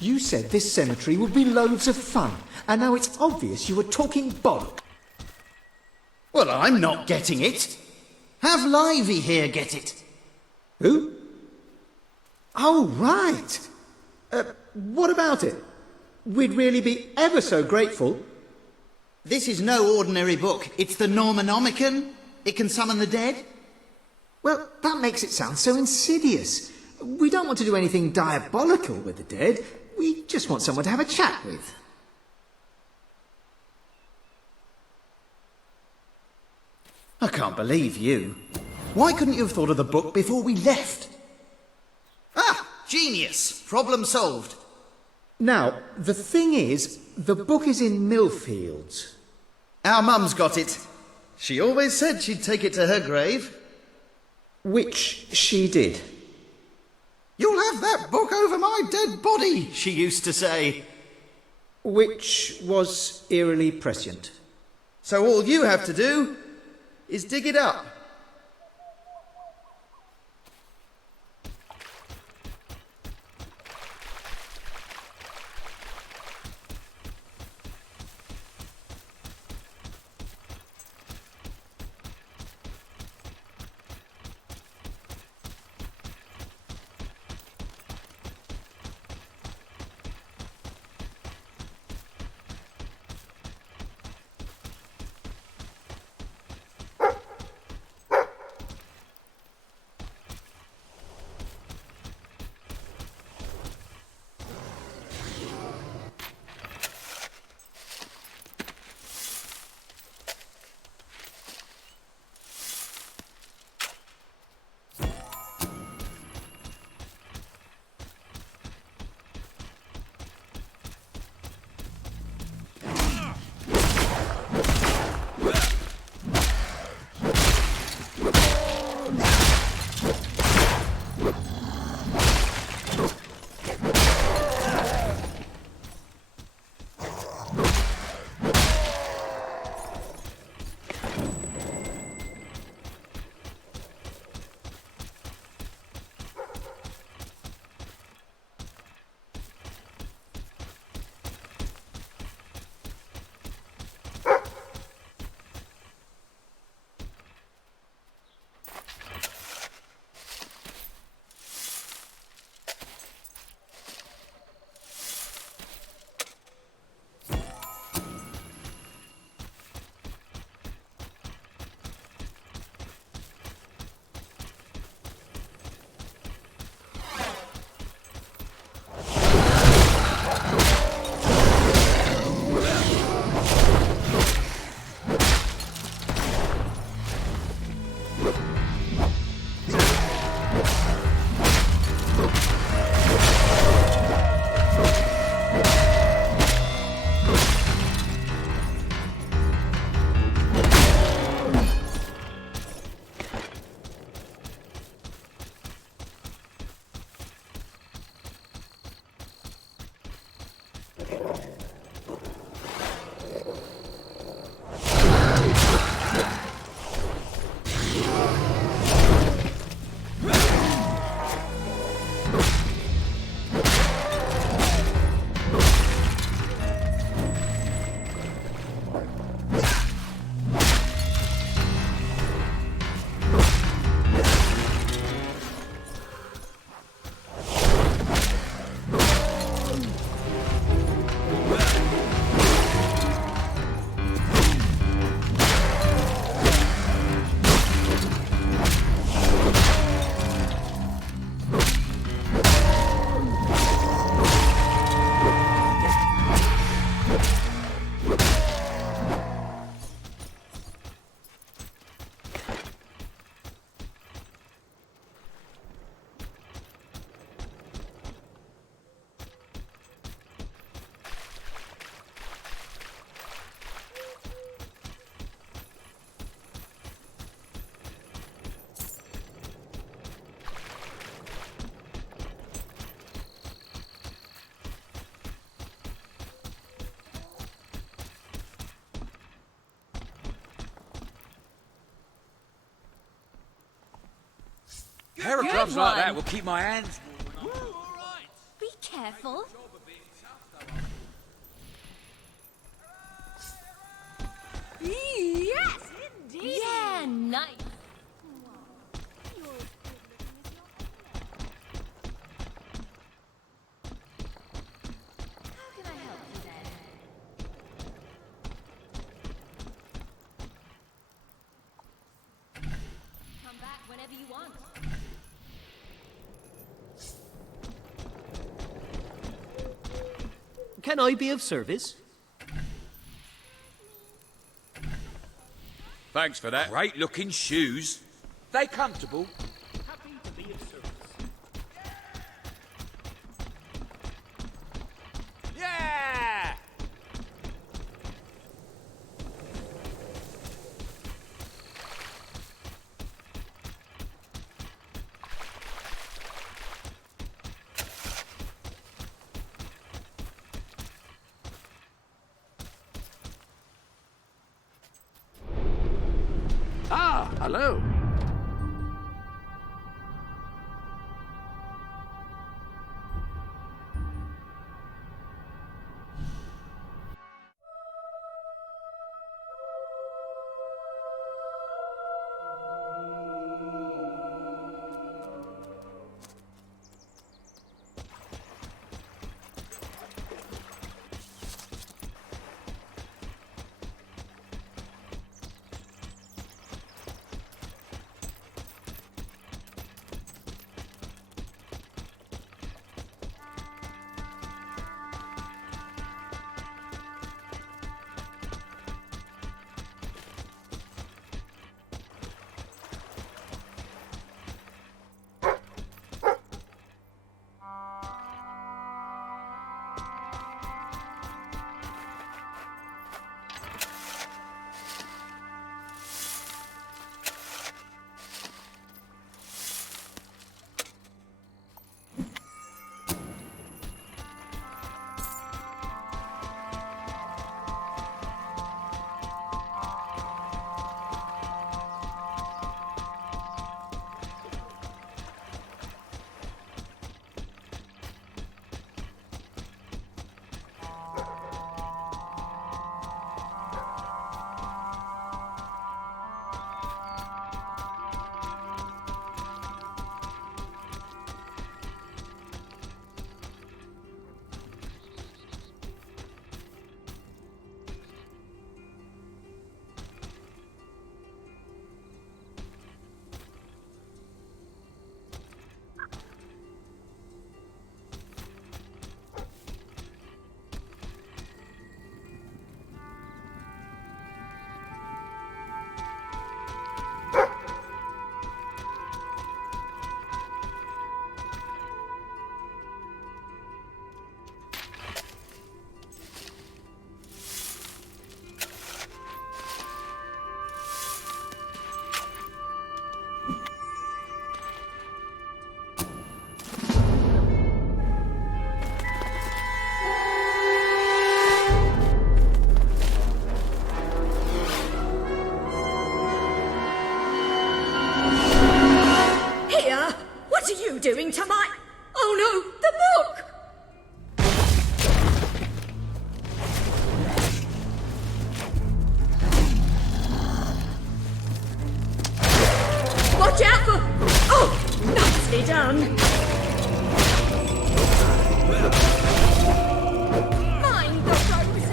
You said this cemetery would be loads of fun, and now it's obvious you were talking bollock. Well, I'm not getting it. Have Livy here get it. Who? Oh, right. What about it? We'd really be ever so grateful. This is no ordinary book. It's the Normanomicon. It can summon the dead. Well, that makes it sound so insidious. We don't want to do anything diabolical with the dead. We just want someone to have a chat with. I can't believe you. Why couldn't you have thought of the book before we left? Ah, genius. Problem solved. Now, the thing is, the book is in Millfields. Our mum's got it. She always said she'd take it to her grave. Which she did. You'll have that book over my dead body, she used to say. Which was eerily prescient. So all you have to do is dig it up. Paragraphs like that will keep my hands. Be careful. whatever you want. Can I be of service? Thanks for that. Great looking shoes. They comfortable? Happy to be of service. Yeah! Ah, hello. Doing to my... Oh no, the book! Watch out for... Oh, nicely done. Mind the roses.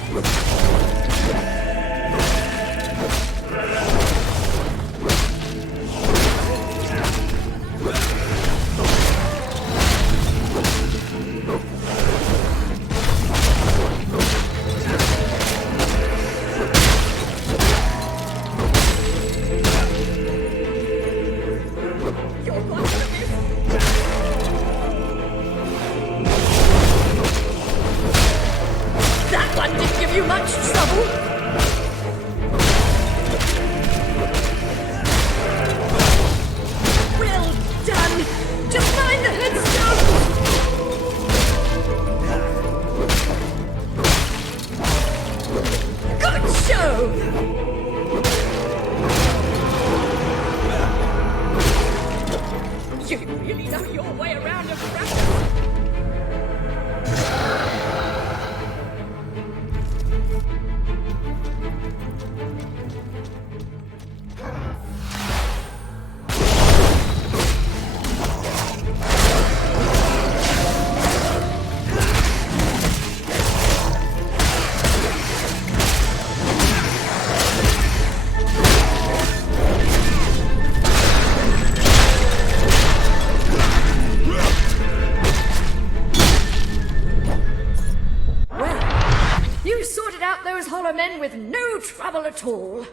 those hollow men with no trouble at all.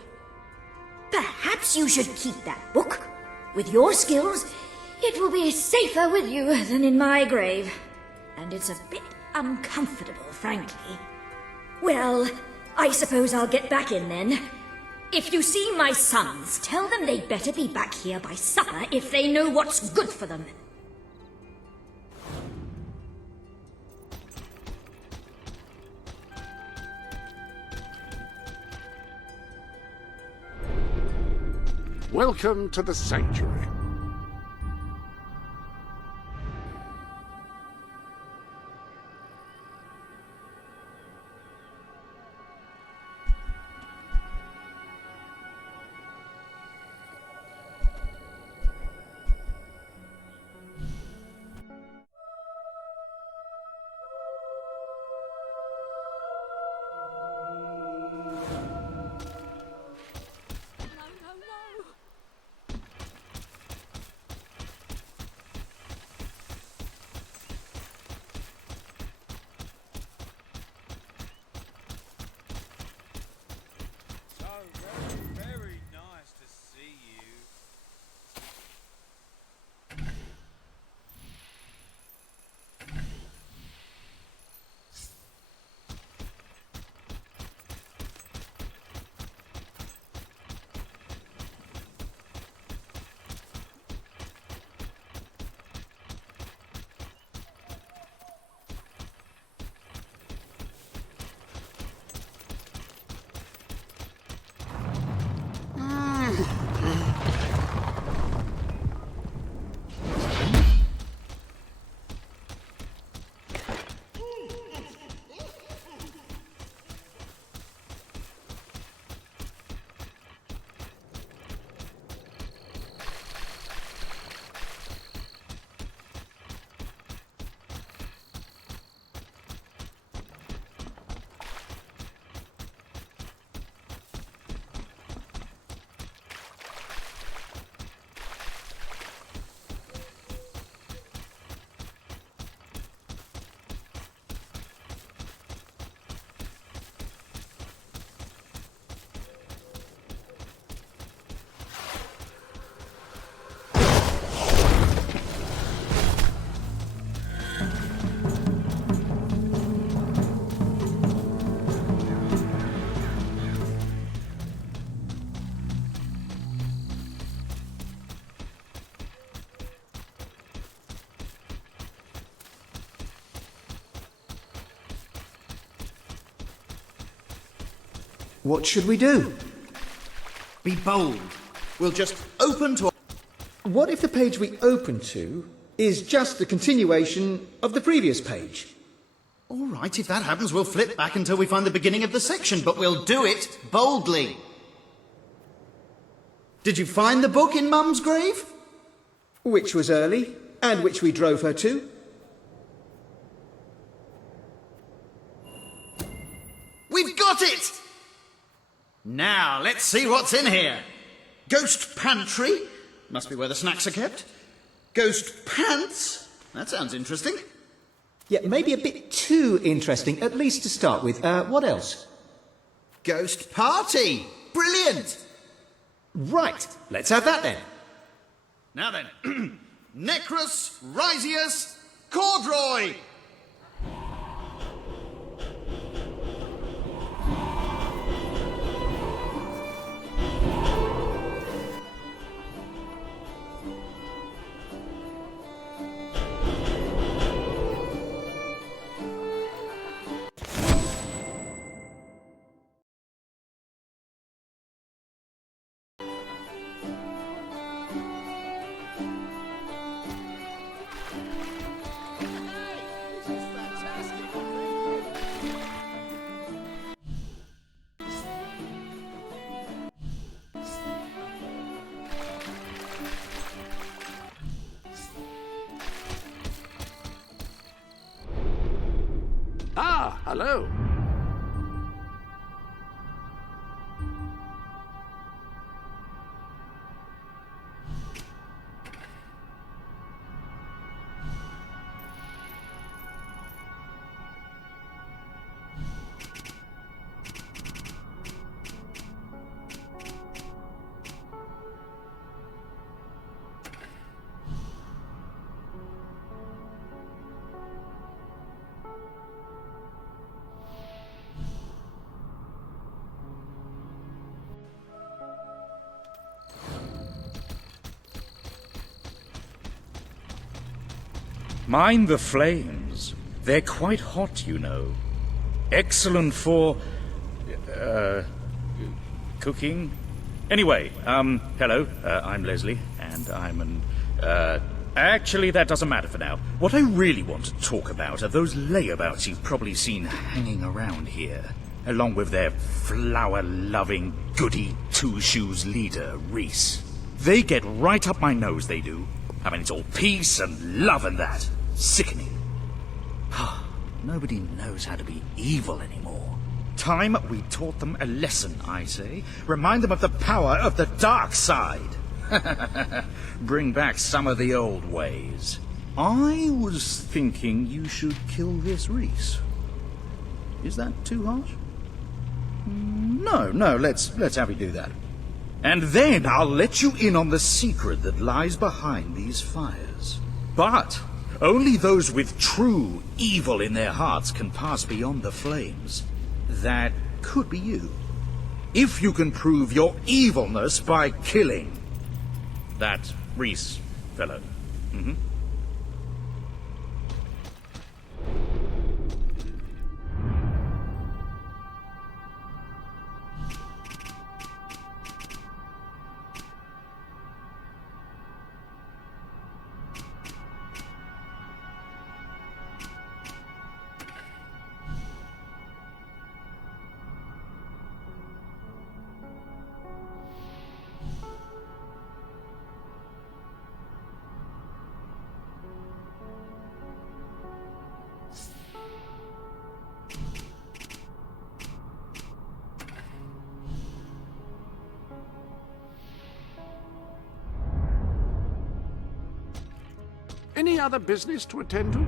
Perhaps you should keep that book. With your skills, it will be safer with you than in my grave. And it's a bit uncomfortable, frankly. Well, I suppose I'll get back in then. If you see my sons, tell them they'd better be back here by supper if they know what's good for them. Welcome to the sanctuary. Very nice to see you. What should we do? Be bold. We'll just open to... What if the page we open to is just the continuation of the previous page? All right, if that happens, we'll flip back until we find the beginning of the section, but we'll do it boldly. Did you find the book in Mum's grave? Which was early, and which we drove her to. We've got it! Now, let's see what's in here. Ghost pantry. Must be where the snacks are kept. Ghost pants. That sounds interesting. Yeah, maybe a bit too interesting, at least to start with. What else? Ghost party. Brilliant. Right, let's have that then. Now then. Necrus, Risius, Cordroy. Ah, hello. Mind the flames. They're quite hot, you know. Excellent for... cooking? Anyway, hello, I'm Leslie, and I'm an... Actually, that doesn't matter for now. What I really want to talk about are those layabouts you've probably seen hanging around here, along with their flower-loving, goody two-shoes leader, Reese. They get right up my nose, they do. I mean, it's all peace and love and that. Sickening. Nobody knows how to be evil anymore. Time we taught them a lesson, I say. Remind them of the power of the dark side. Bring back some of the old ways. I was thinking you should kill this Reese. Is that too harsh? No, let's have you do that. And then I'll let you in on the secret that lies behind these fires. But only those with true evil in their hearts can pass beyond the flames. That could be you. If you can prove your evilness by killing that Reese fellow. Any other business to attend to?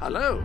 Hello.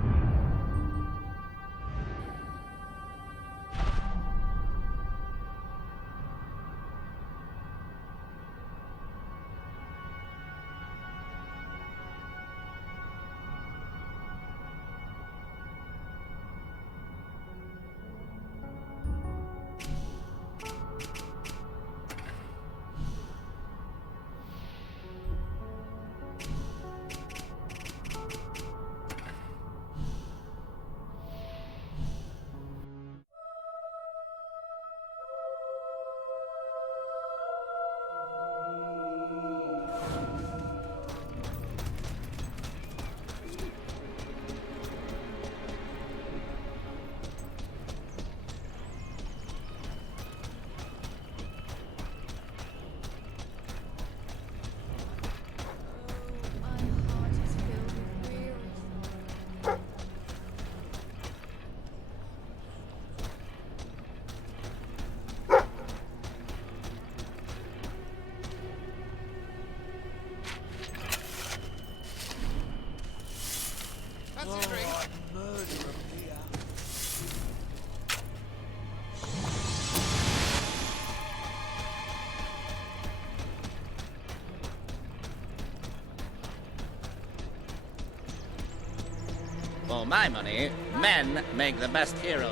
For my money, men make the best heroes.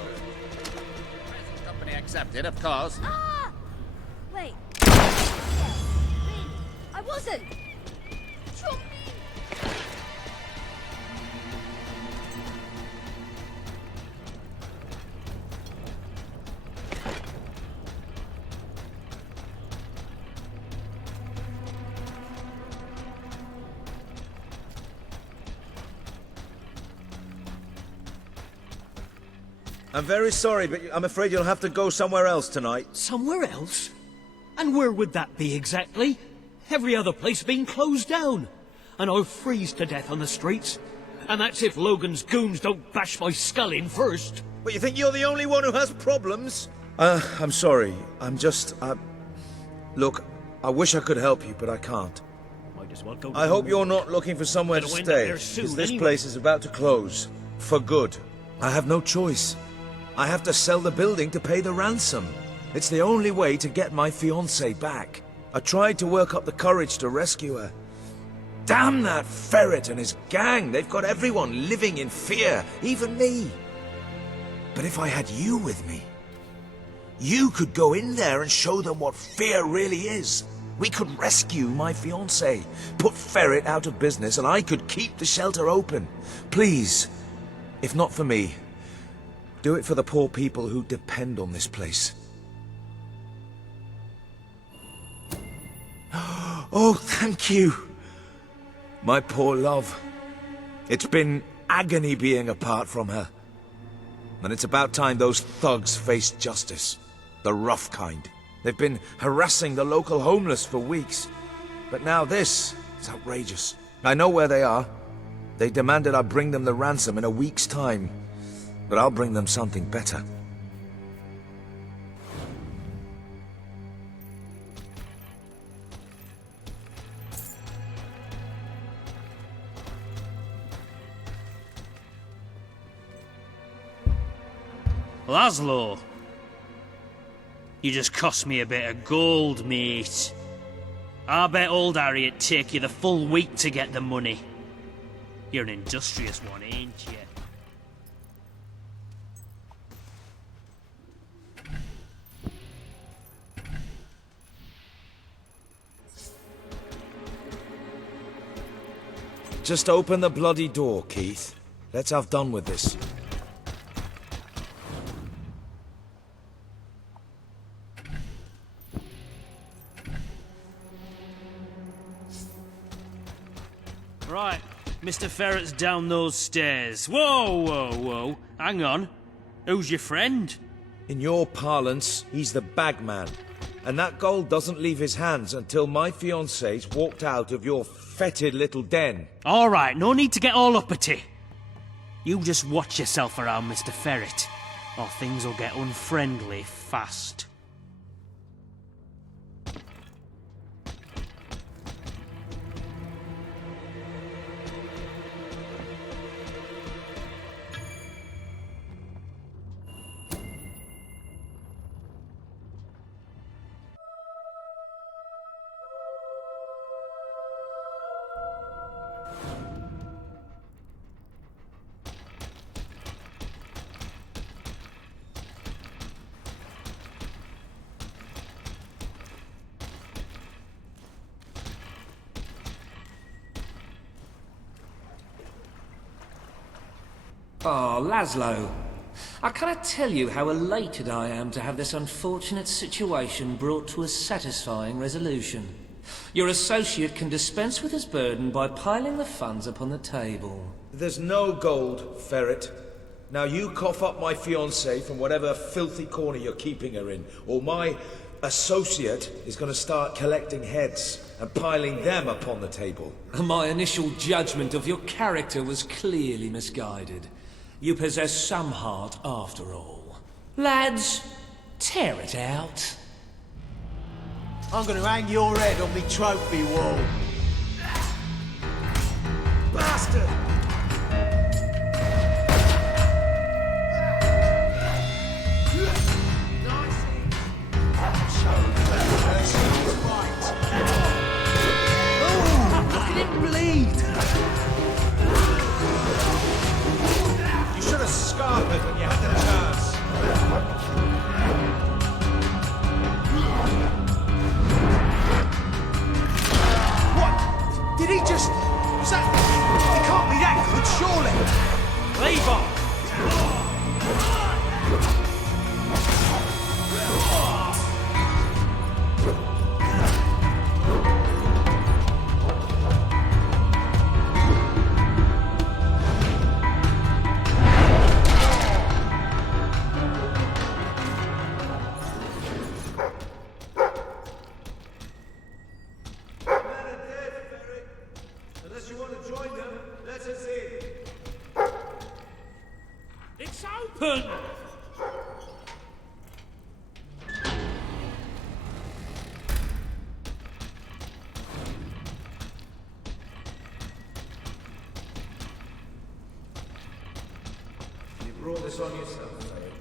Present company accepted, of course. Ah! Wait. I wasn't! Drop me! I'm very sorry, but I'm afraid you'll have to go somewhere else tonight. Somewhere else? And where would that be exactly? Every other place being closed down. And I'll freeze to death on the streets. And that's if Logan's goons don't bash my skull in first. But you think you're the only one who has problems? I'm sorry. I'm just... Look, I wish I could help you, but I can't. Might as well go. I hope you're not looking for somewhere to stay, because this place is about to close. For good. I have no choice. I have to sell the building to pay the ransom. It's the only way to get my fiancée back. I tried to work up the courage to rescue her. Damn that ferret and his gang! They've got everyone living in fear, even me. But if I had you with me, you could go in there and show them what fear really is. We could rescue my fiancée, put Ferret out of business, and I could keep the shelter open. Please, if not for me, do it for the poor people who depend on this place. Oh, thank you. My poor love. It's been agony being apart from her. And it's about time those thugs faced justice. The rough kind. They've been harassing the local homeless for weeks. But now this is outrageous. I know where they are. They demanded I bring them the ransom in a week's time. But I'll bring them something better. Laszlo, you just cost me a bit of gold, mate. I bet old Harriet'd take you the full week to get the money. You're an industrious one, ain't you? Just open the bloody door, Keith. Let's have done with this. Right, Mr. Ferret's down those stairs. Whoa, whoa, whoa. Hang on. Who's your friend? In your parlance, he's the bagman. And that gold doesn't leave his hands until my fiancée's walked out of your fetid little den. All right, no need to get all uppity. You just watch yourself around, Mr. Ferret, or things will get unfriendly fast. Oh, Laszlo. I cannot tell you how elated I am to have this unfortunate situation brought to a satisfying resolution. Your associate can dispense with his burden by piling the funds upon the table. There's no gold, Ferret. Now you cough up my fiancée from whatever filthy corner you're keeping her in, or my associate is going to start collecting heads and piling them upon the table. My initial judgment of your character was clearly misguided. You possess some heart after all. Lads, tear it out. I'm going to hang your head on me trophy wall. Bastard! When you had the chance. What? Did he just... Was that... It can't be You brought this on yourself, Faye.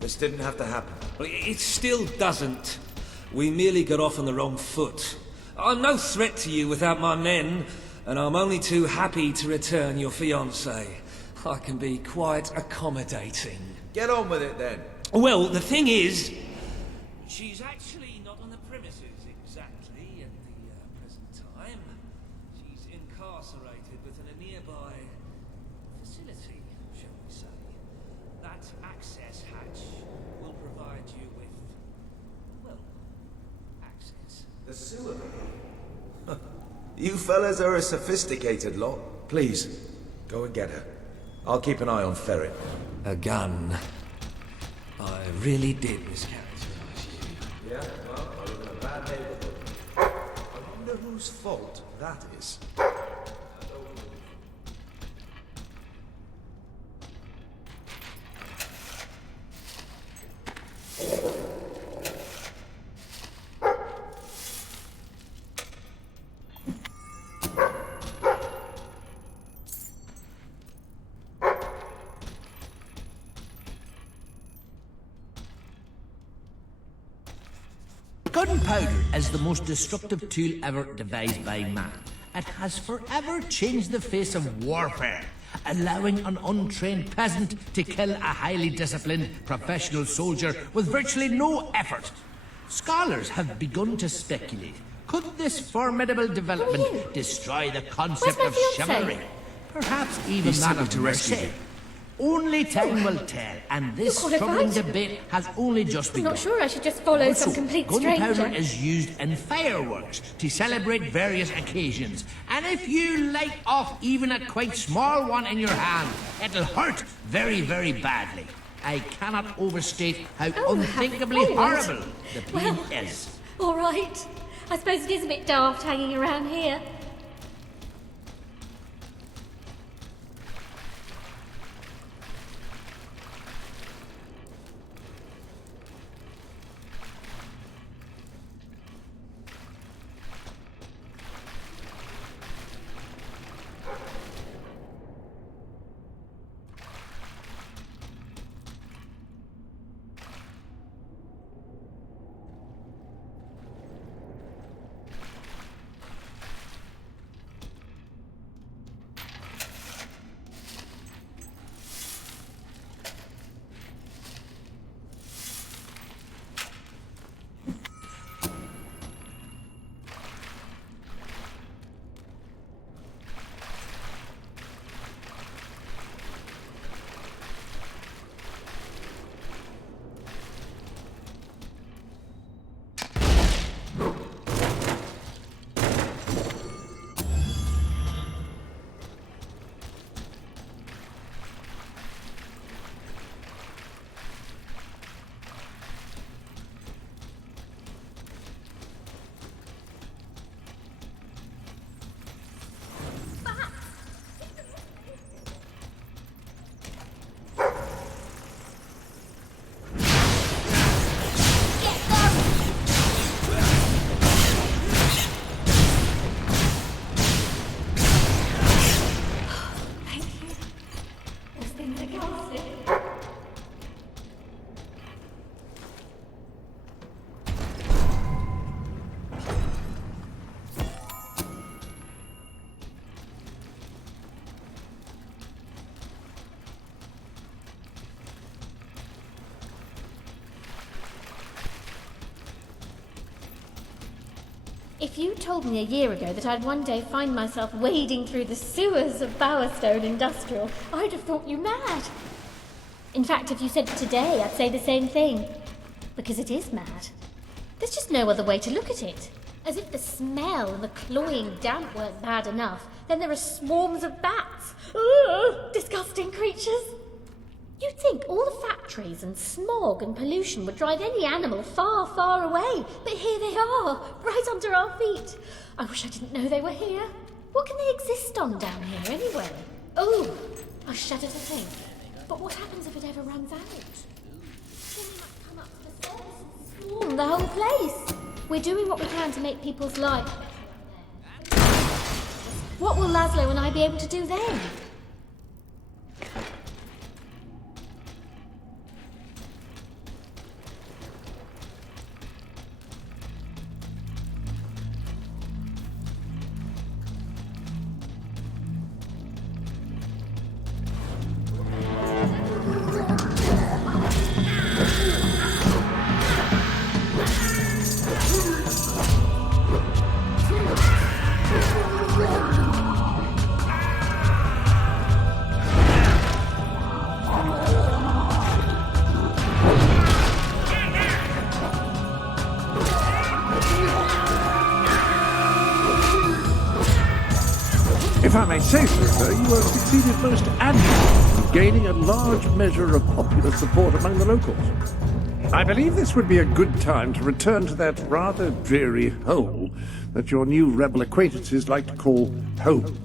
This didn't have to happen. Well, it still doesn't. We merely got off on the wrong foot. I'm no threat to you without my men, and I'm only too happy to return your fiancée. I can be quite accommodating. Get on with it then. Well, the thing is, she's actually not on the premises exactly at the present time. She's incarcerated within a nearby facility, shall we say. That access hatch will provide you with, well, access. The sewer? You fellas are a sophisticated lot. Please, go and get her. I'll keep an eye on Ferret. A gun. I really did mischaracterize you. Yeah, well, I live in a bad neighborhood. I wonder whose fault that is. Gunpowder is the most destructive tool ever devised by man. It has forever changed the face of warfare, allowing an untrained peasant to kill a highly disciplined professional soldier with virtually no effort. Scholars have begun to speculate, could this formidable development destroy the concept of chivalry? Perhaps even that of mercy. Only time will tell, and this troubling debate has only just begun. I'm not sure I should just follow some complete stranger. Gunpowder is used in fireworks to celebrate various occasions, and if you light off even a quite small one in your hand, it'll hurt very, very badly. I cannot overstate how unthinkably horrible the pain is. All right. I suppose it is a bit daft hanging around here. If you told me a year ago that I'd one day find myself wading through the sewers of Bowerstone Industrial, I'd have thought you mad. In fact, if you said it today, I'd say the same thing. Because it is mad. There's just no other way to look at it. As if the smell and the cloying damp weren't bad enough, then there are swarms of bats. Ugh, disgusting creatures. You'd think all the factories and smog and pollution would drive any animal far, far away. But here they are, right under our feet. I wish I didn't know they were here. What can they exist on down here anyway? Oh, I shudder to think. But what happens if it ever runs out? Then we must come up to the surface and swarm the whole place. We're doing what we can to make people's lives. What will Laszlo and I be able to do then? If I may say so, sir, you have succeeded most admirably in gaining a large measure of popular support among the locals. I believe this would be a good time to return to that rather dreary hole that your new rebel acquaintances like to call home.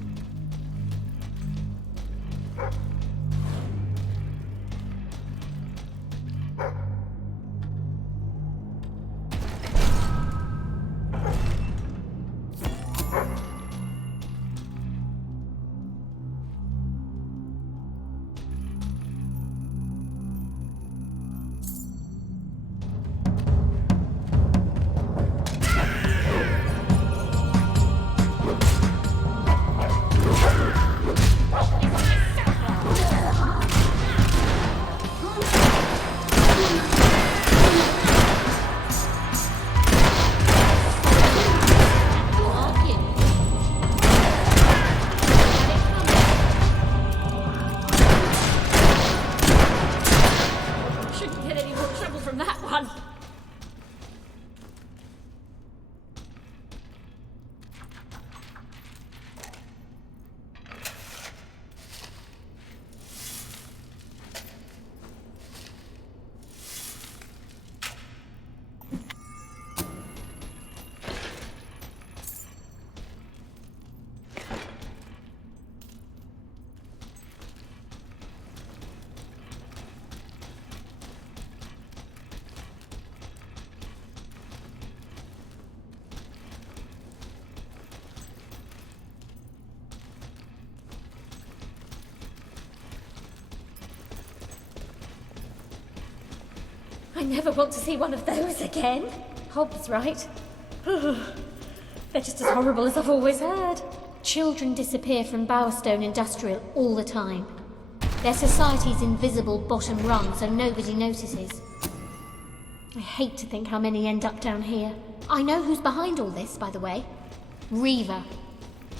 I never want to see one of those again. Hobbs, right? They're just as horrible as I've always heard. Children disappear from Bowerstone Industrial all the time. Their society's invisible bottom rung, so nobody notices. I hate to think how many end up down here. I know who's behind all this, by the way. Reaver.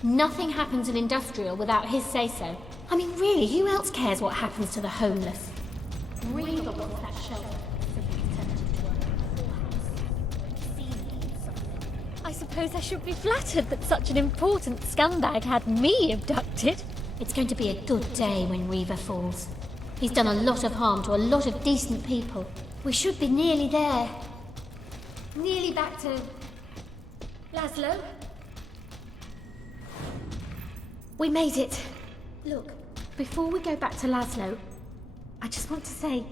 Nothing happens in Industrial without his say-so. I mean, really, who else cares what happens to the homeless? Reaver wants that shelter. I suppose I should be flattered that such an important scumbag had me abducted. It's going to be a good day when Reaver falls. He's done a lot of harm to a lot of decent people. We should be nearly there. Nearly back to... Laszlo? We made it. Look, before we go back to Laszlo, I just want to say...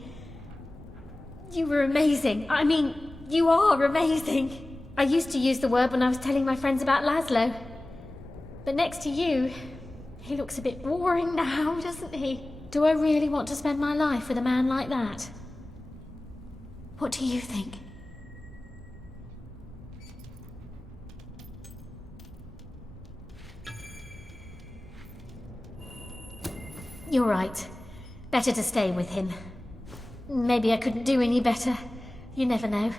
You were amazing. I mean, you are amazing. I used to use the word when I was telling my friends about Laszlo. But next to you, he looks a bit boring now, doesn't he? Do I really want to spend my life with a man like that? What do you think? You're right. Better to stay with him. Maybe I couldn't do any better. You never know.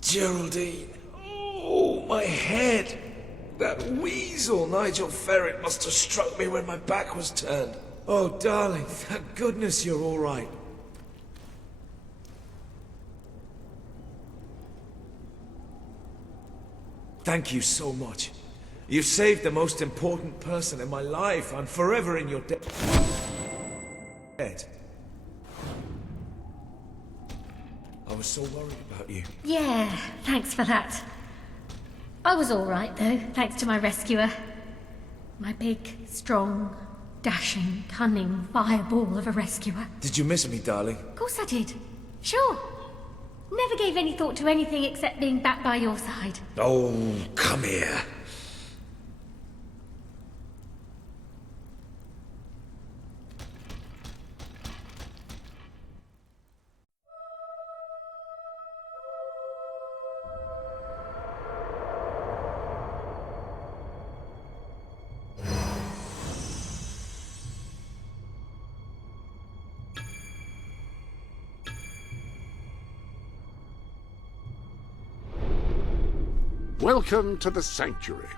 Geraldine. Oh, my head. That weasel Nigel Ferret must have struck me when my back was turned. Oh, darling, thank goodness you're all right. Thank you so much. You saved the most important person in my life. I'm forever in your debt. I was so worried about you. Yeah, thanks for that. I was all right, though, thanks to my rescuer. My big, strong, dashing, cunning fireball of a rescuer. Did you miss me, darling? Of course I did. Sure. Never gave any thought to anything except being back by your side. Oh, come here. Welcome to the Sanctuary.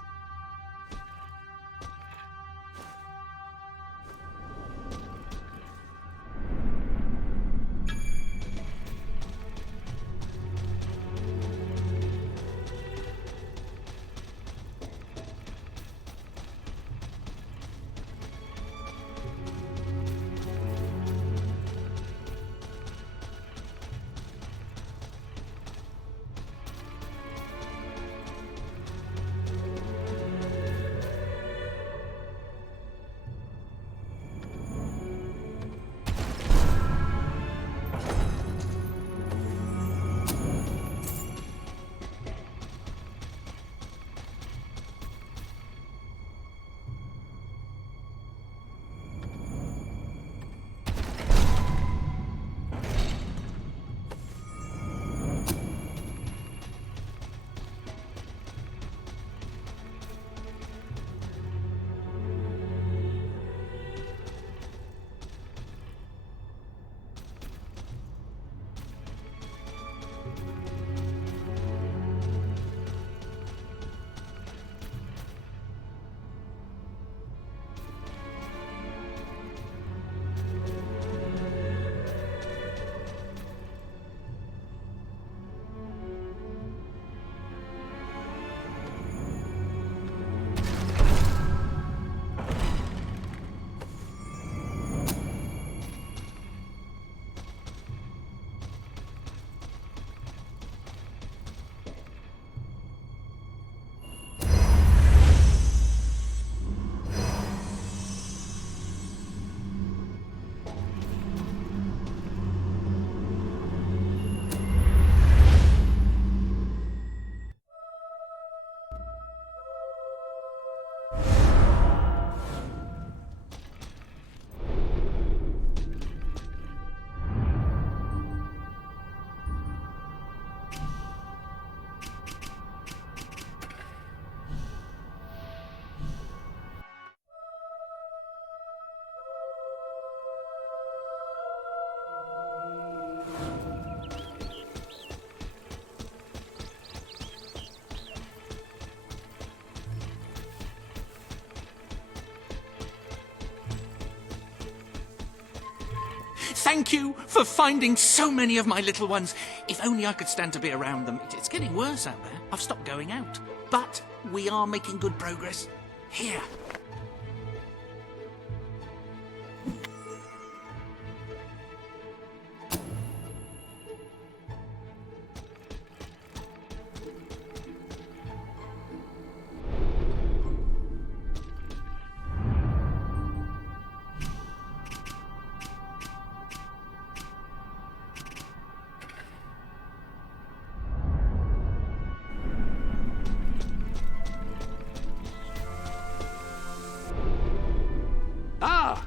Thank you for finding so many of my little ones. If only I could stand to be around them. It's getting worse out there. I've stopped going out. But we are making good progress. Here.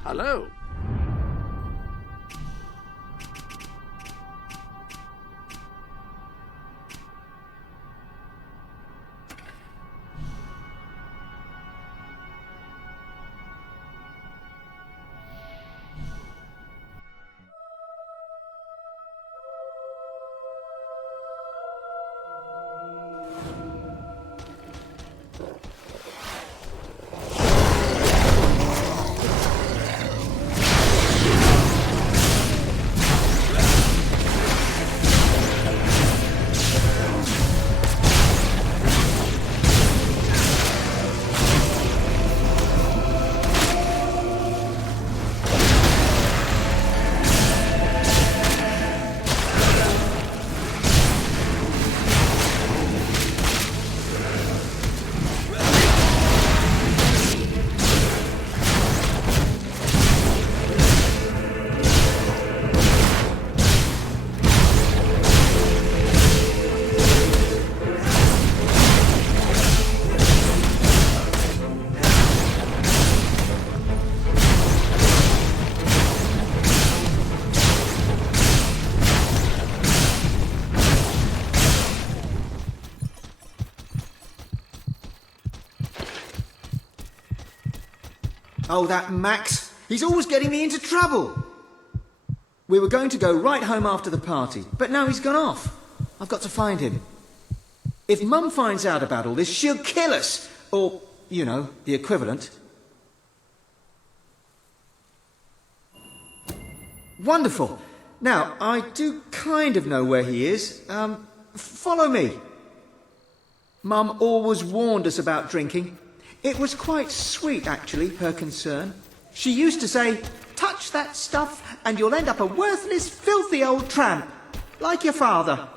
Hello. Oh, that Max. He's always getting me into trouble. We were going to go right home after the party, but now he's gone off. I've got to find him. If Mum finds out about all this, she'll kill us. Or, you know, the equivalent. Wonderful. Now, I do kind of know where he is. Follow me. Mum always warned us about drinking. It was quite sweet, actually, her concern. She used to say, touch that stuff and you'll end up a worthless, filthy old tramp, like your father.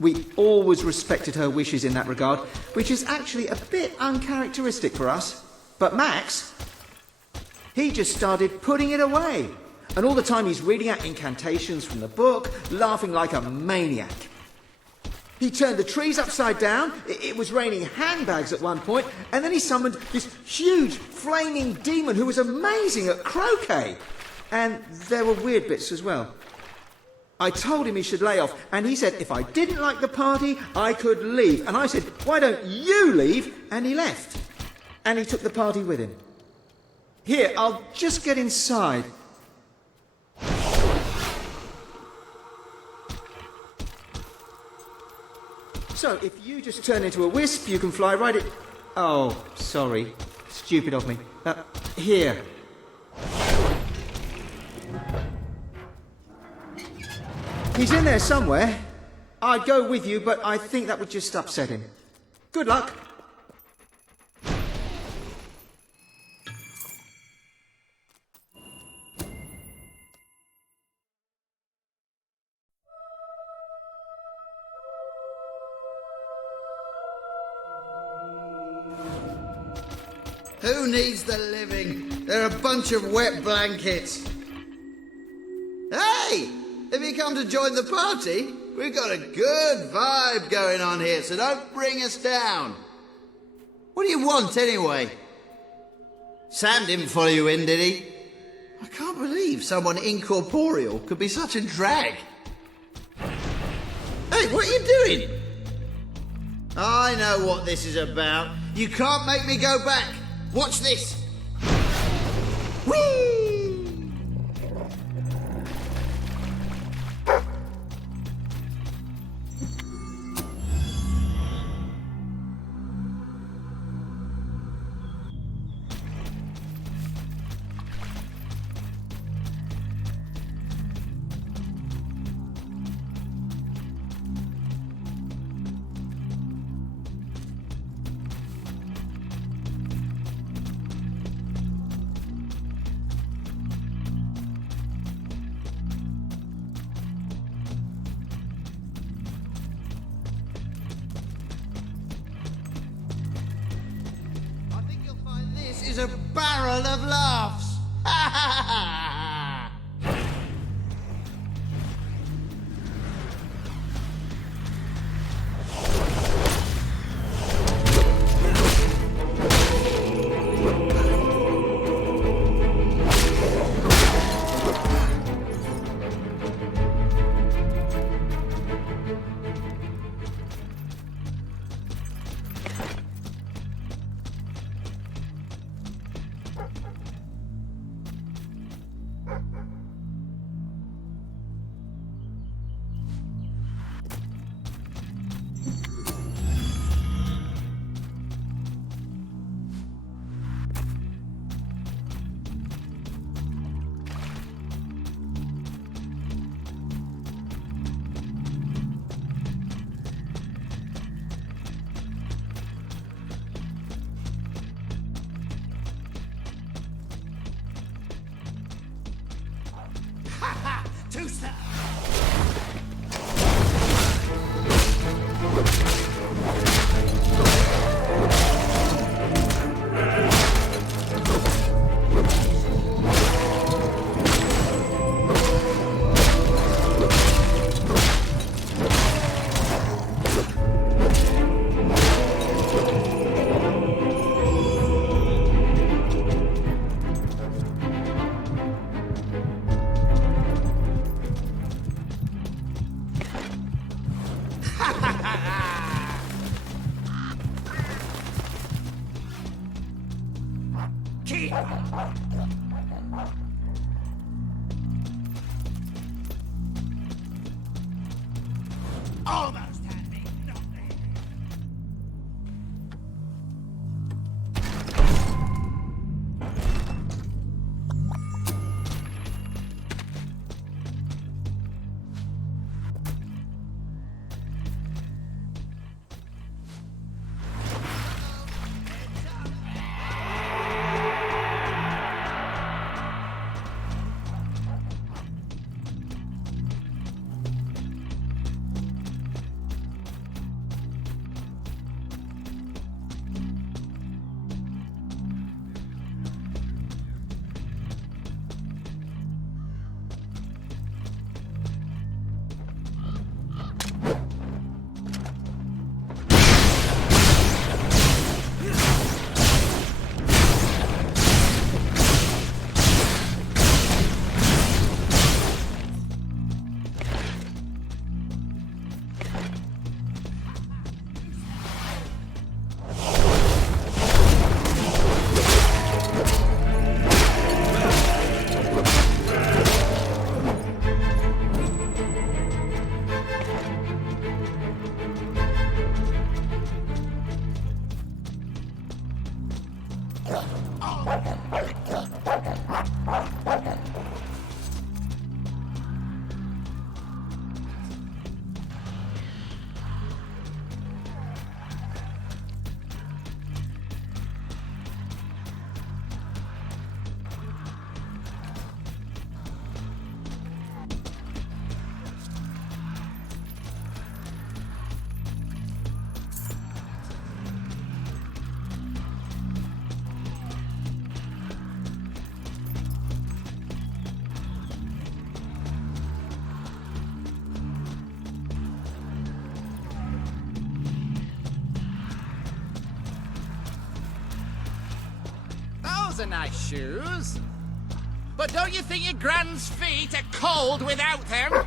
We always respected her wishes in that regard, which is actually a bit uncharacteristic for us. But Max, he just started putting it away. And all the time he's reading out incantations from the book, laughing like a maniac. He turned the trees upside down, it was raining handbags at one point, and then he summoned this huge, flaming demon who was amazing at croquet. And there were weird bits as well. I told him he should lay off, and he said if I didn't like the party, I could leave. And I said, why don't you leave? And he left. And he took the party with him. Here, I'll just get inside. So, if you just turn into a wisp, you can fly right at... Oh, sorry. Stupid of me. Here. He's in there somewhere. I'd go with you, but I think that would just upset him. Good luck. Who needs the living? They're a bunch of wet blankets. Hey! Have you come to join the party? We've got a good vibe going on here, so don't bring us down. What do you want, anyway? Sam didn't follow you in, did he? I can't believe someone incorporeal could be such a drag. Hey, what are you doing? I know what this is about. You can't make me go back. Watch this. Whee! A barrel of laughs. Ha ha ha! Two-step! Keep up. Almost had me. Not really. Those are nice shoes. But don't you think your grand's feet are cold without them?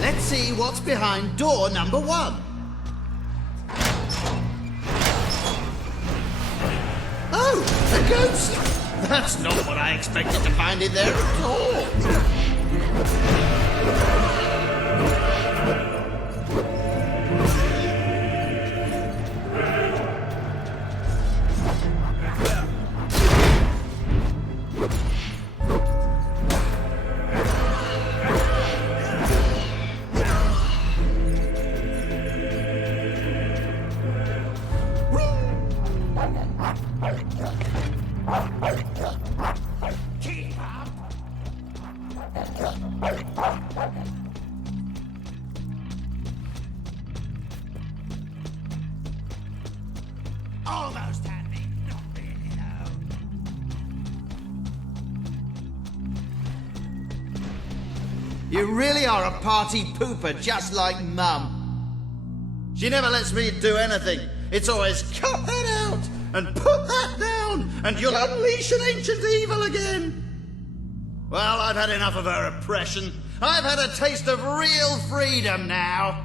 Let's see what's behind door number 1. Oh, a ghost! That's not what I expected to find in there at all. Almost had me. Not really, though. You really are a party pooper, just like Mum. She never lets me do anything. It's always cut that out and put that down and you'll unleash an ancient evil again. Well, I've had enough of her oppression. I've had a taste of real freedom now.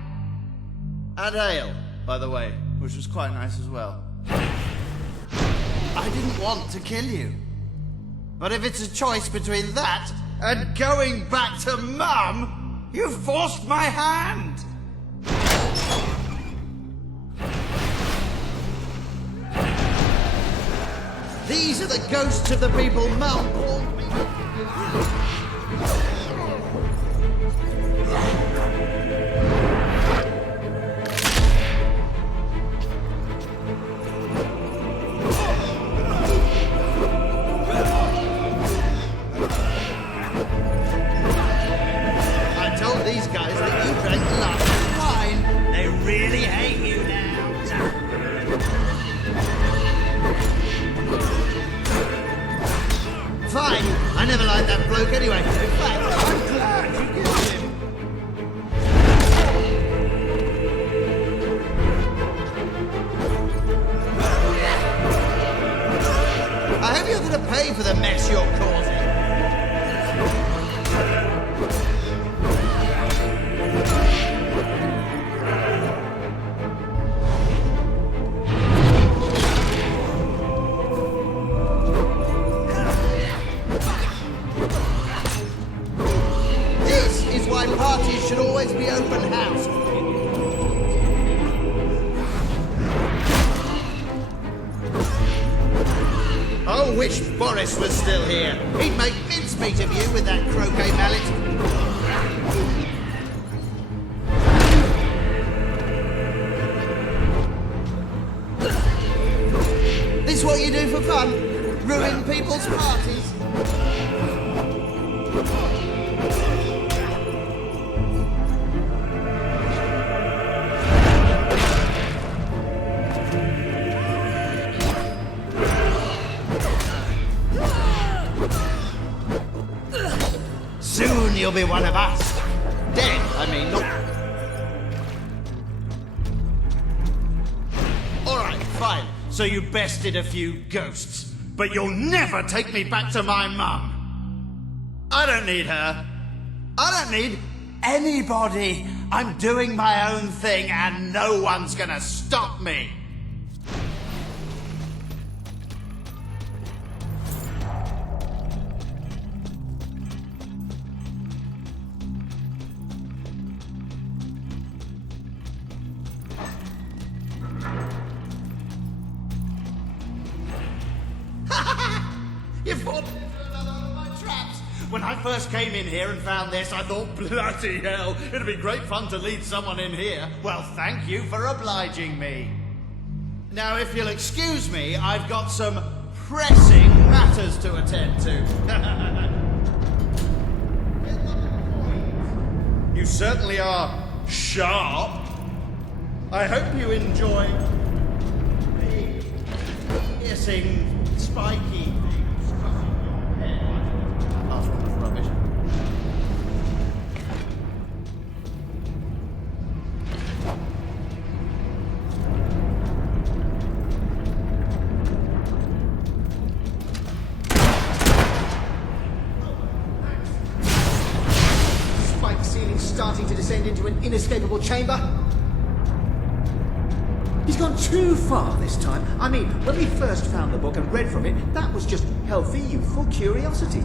And ale, by the way, which was quite nice as well. I didn't want to kill you. But if it's a choice between that and going back to Mum, you forced my hand. These are the ghosts of the people Mum called me. these guys that you drank the last wine. They really hate you now. Fine. I never liked that bloke anyway. In fact, I'm glad you killed him. I hope you're going to pay for the mess you're causing. This is why parties should always be open house. I wish Boris was still here. He'd make mincemeat of you with that croquet mallet. This is what you do for fun? Ruin people's parties? Soon you'll be one of us. Dead, I mean, not... Alright, fine. So you bested a few ghosts. But you'll never take me back to my mum. I don't need her. I don't need anybody. I'm doing my own thing and no one's gonna stop me. You fallen into another of my traps. When I first came in here and found this, I thought, bloody hell, it'd be great fun to lead someone in here. Well, thank you for obliging me. Now, if you'll excuse me, I've got some pressing matters to attend to. You certainly are sharp. I hope you enjoy the piercing, spiky things crossing your head. Apart from the rubbish. Spike ceiling starting to descend into an inescapable chamber. He's gone too far this time. I mean, when we first found the book and read from it, that was just healthy, youthful curiosity.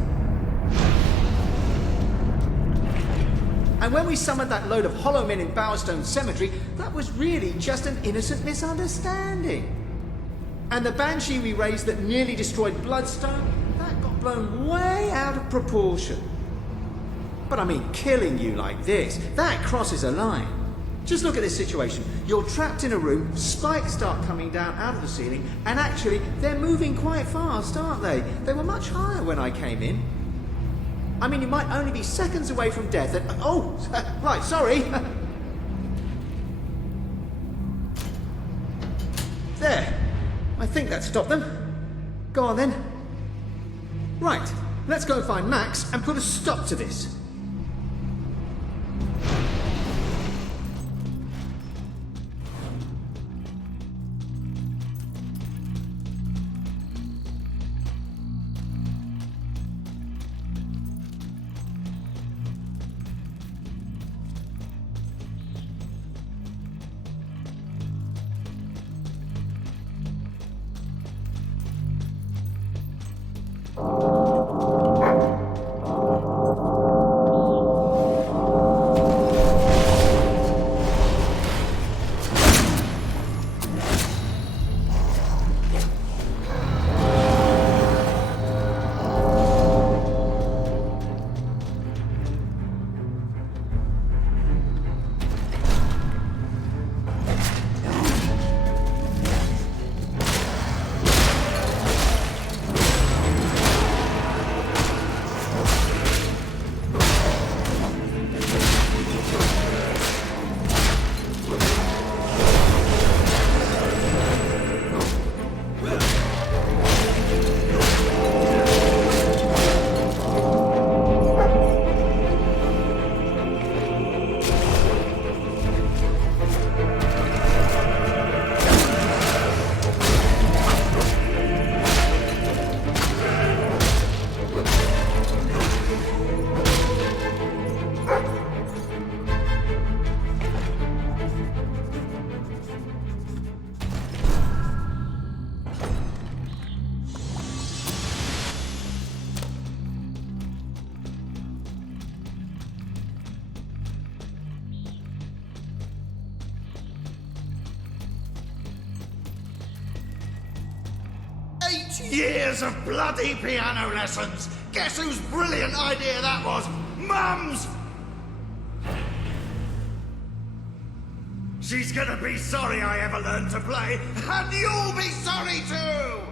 And when we summoned that load of hollow men in Bowerstone Cemetery, that was really just an innocent misunderstanding. And the banshee we raised that nearly destroyed Bloodstone, that got blown way out of proportion. But I mean, killing you like this, that crosses a line. Just look at this situation. You're trapped in a room, spikes start coming down out of the ceiling, and actually, they're moving quite fast, aren't they? They were much higher when I came in. I mean, you might only be seconds away from death and... Oh, right, sorry. There. I think that stopped them. Go on then. Right, let's go and find Max and put a stop to this. Years of bloody piano lessons. Guess whose brilliant idea that was? Mum's! She's gonna be sorry I ever learned to play, and you'll be sorry too!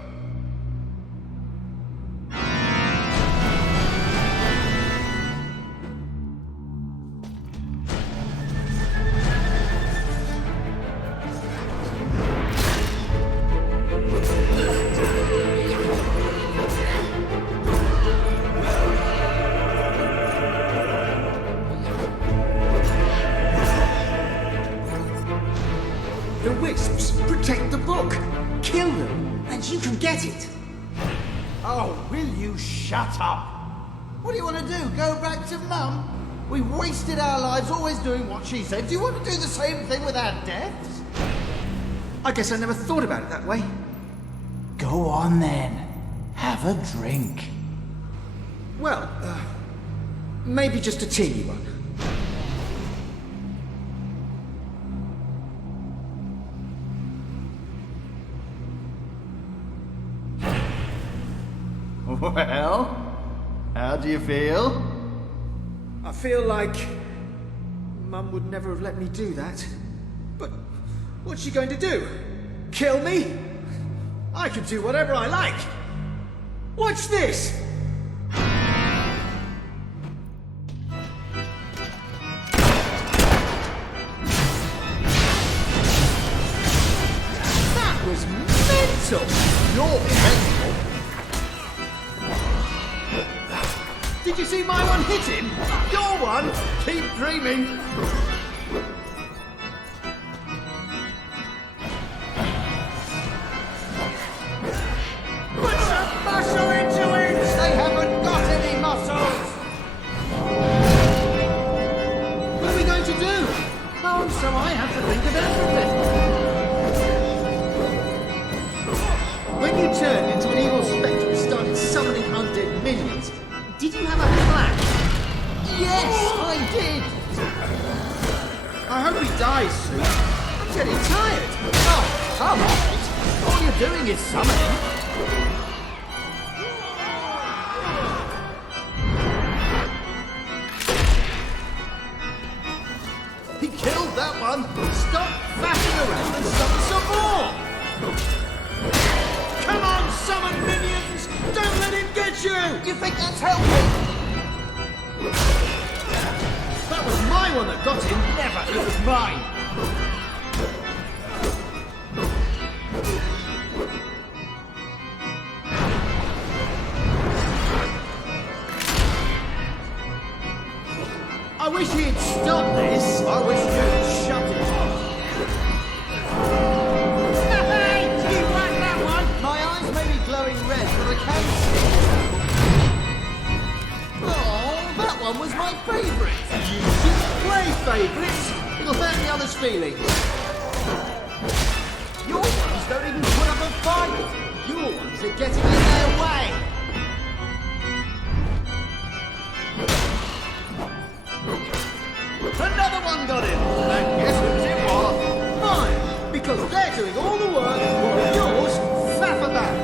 The wisps protect the book. Kill them, and you can get it. Oh, will you shut up? What do you want to do? Go back to Mum? We wasted our lives always doing what she said. Do you want to do the same thing with our deaths? I guess I never thought about it that way. Go on then. Have a drink. Well, maybe just a teeny one. Well, how do you feel? I feel like Mum would never have let me do that. But what's she going to do? Kill me? I can do whatever I like. Watch this! That was mental! You're mental. Did you see my one hit him? Your one? Keep dreaming. Put some muscle into it! They haven't got any muscles. What are we going to do? Oh, so I have to think of everything. When you turned into an evil spectre and started summoning undead minions, did you have a plan? Yes, I did. I hope he dies soon. I'm getting tired. Oh, come on. All you're doing is summoning. He killed that one. Stop faffing around and summon some more. Come on, summon minions! Don't let him get you! You think that's helping? That was my one that got him. Never. It was mine. I wish he'd stop this. I wish you'd shut it off. Hey! You whacked that one! My eyes may be glowing red, but I can see. Oh, that one was my favourite. You should play favourites. It'll hurt the others' feelings. Your ones don't even put up a fight. Your ones are getting in their way. Another one got him. And guess whose it was? Mine, because they're doing all the work while yours faff about.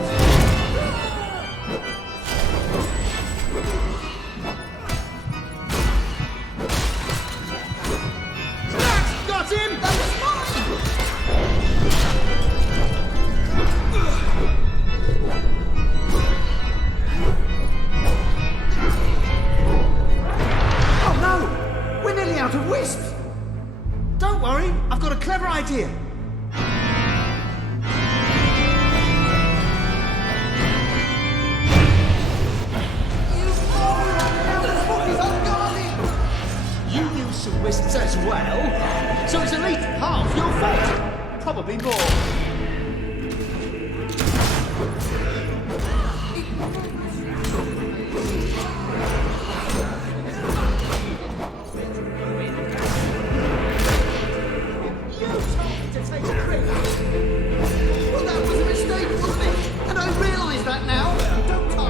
That's got him! That was Oh no! We're nearly out of wisps! Don't worry, I've got a clever idea. You use some wisps as well, so it's at least half your fault. Probably more. Well, that was a mistake, wasn't it? And I realise that now. Don't I?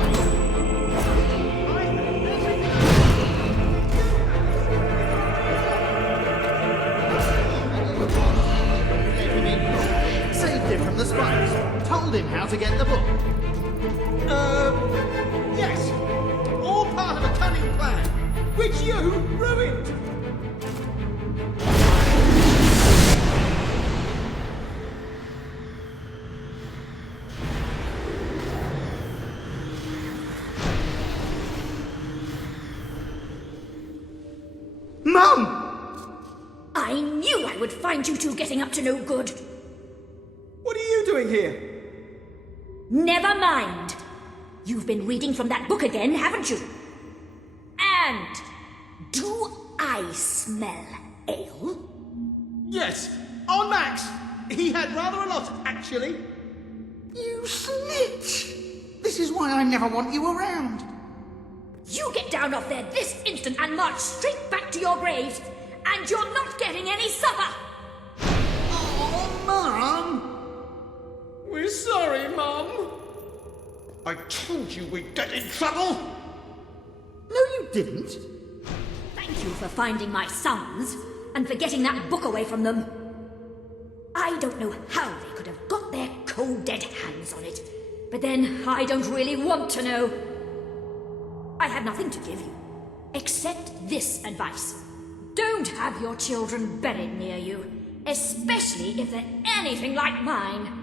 Saved him from the spikes. Told him how to get the book. Yes. All part of a cunning plan, which you ruined. Mum! I knew I would find you two getting up to no good. What are you doing here? Never mind. You've been reading from that book again, haven't you? And do I smell ale? Yes, on Max. He had rather a lot, actually. You snitch! This is why I never want you around. You get down off there this instant and march straight back to your graves, and you're not getting any supper! Oh, Mum! We're sorry, Mum. I told you we'd get in trouble. No, you didn't. Thank you for finding my sons, and for getting that book away from them. I don't know how they could have got their cold-dead hands on it, but then I don't really want to know. I have nothing to give you, except this advice. Don't have your children buried near you, especially if they're anything like mine.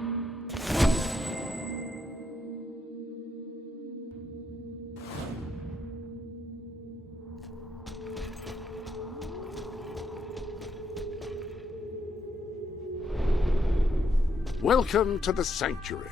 Welcome to the Sanctuary.